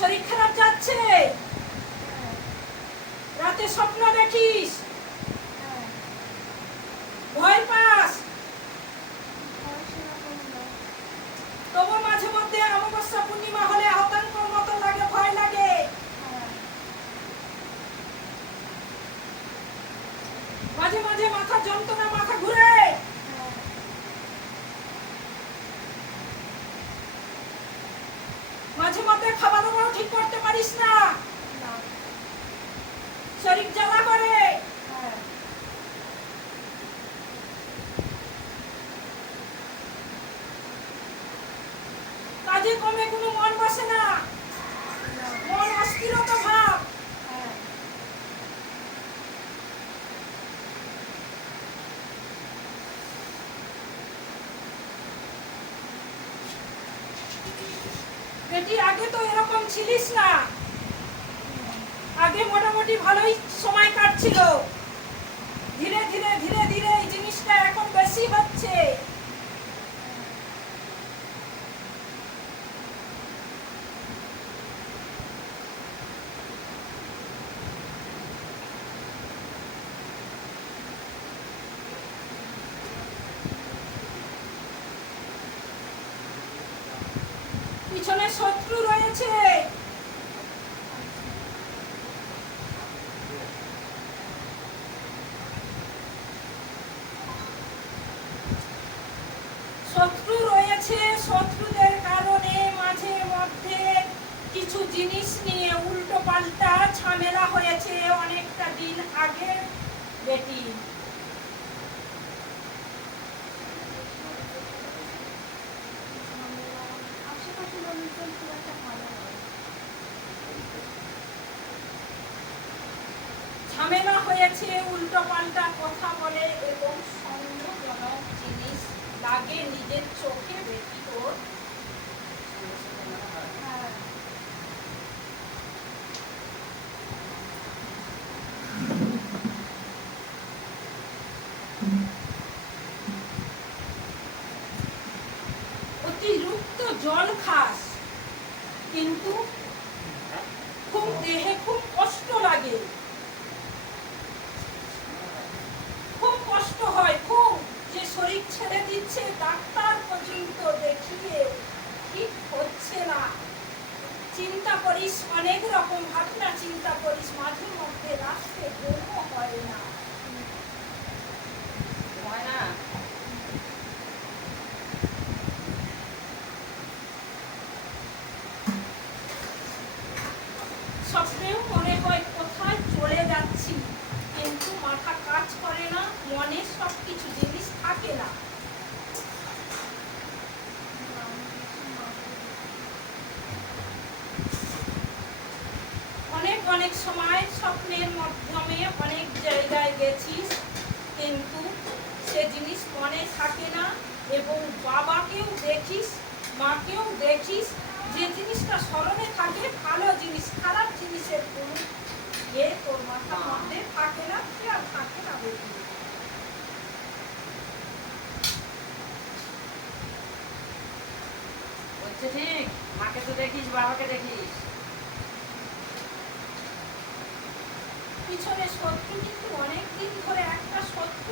শরীর খারাপ যাচ্ছে, রাতে স্বপ্ন দেখিস, ভয় পাস, তবু মাঝে মধ্যে অমাবস্যা পূর্ণিমা হলে আতঙ্কের মতো লাগে, ভয় লাগে। মাঝে মাঝে মাথা যন্ত্রণা, মাথা ঘুরে, মাঝে মধ্যে খাবার দাবার ঠিক করতে পারিস না, শরীর জ্বালা করে, কাজে কমে কোনো মন বসে না, মন অস্থিরতা ভাব, বেটি আগে তো এরকম ছিলিস না, আগে মোটামুটি ভালোই সময় কাটছিল, ধীরে ধীরে ধীরে ধীরে এই জিনিসটা এখন বেশি হচ্ছে। পিছনে শত্রু রয়েছে, শত্রু রয়েছে, শত্রুদের কারণে মাঝে মধ্যে কিছু জিনিস নিয়ে উল্টো পাল্টা ঝামেলা হয়েছে অনেকটা দিন আগে বেটি। ঝামেলা হয়েছে, উল্টো পাল্টা কথা বলে এবং সন্দেহজনক জিনিস লাগে নিজের চোখে বেটি তোর। অতিরিক্ত জল খাস, কিন্তু খুব দেহে খুব কষ্ট লাগে, খুব কষ্ট হয়, খুব যে শরীর ছেড়ে দিচ্ছে, ডাক্তার পর্যন্ত দেখিয়ে ঠিক হচ্ছে না। চিন্তা করিস অনেক রকম ভাবনা, চিন্তা করিস, মাঝে মধ্যে রাস্তে ঘুমও হয় না। স্বপ্নেও মনে হয় কোথায় চলে যাচ্ছি, কিন্তু মাথা কাজ করে না, মনে সব কিছু জিনিস থাকে না। অনেক অনেক সময় স্বপ্নের মাধ্যমে অনেক জায়গায় গেছিস, কিন্তু সে জিনিস মনে থাকে না, এবং বাবাকেও দেখিস, মাকেও দেখিস, যে জিনিসটা স্মরণে থাকে ভালো জিনিস, খারাপ জিনিসের কোনো তোর মাথার মধ্যে থাকে না, কি আর থাকে না বেশি। হচ্ছে ঠিক, মাকে তো দেখিস, বাবাকে দেখিস। পিছনে শত্রু কিন্তু অনেক দিন ধরে একটা শত্রু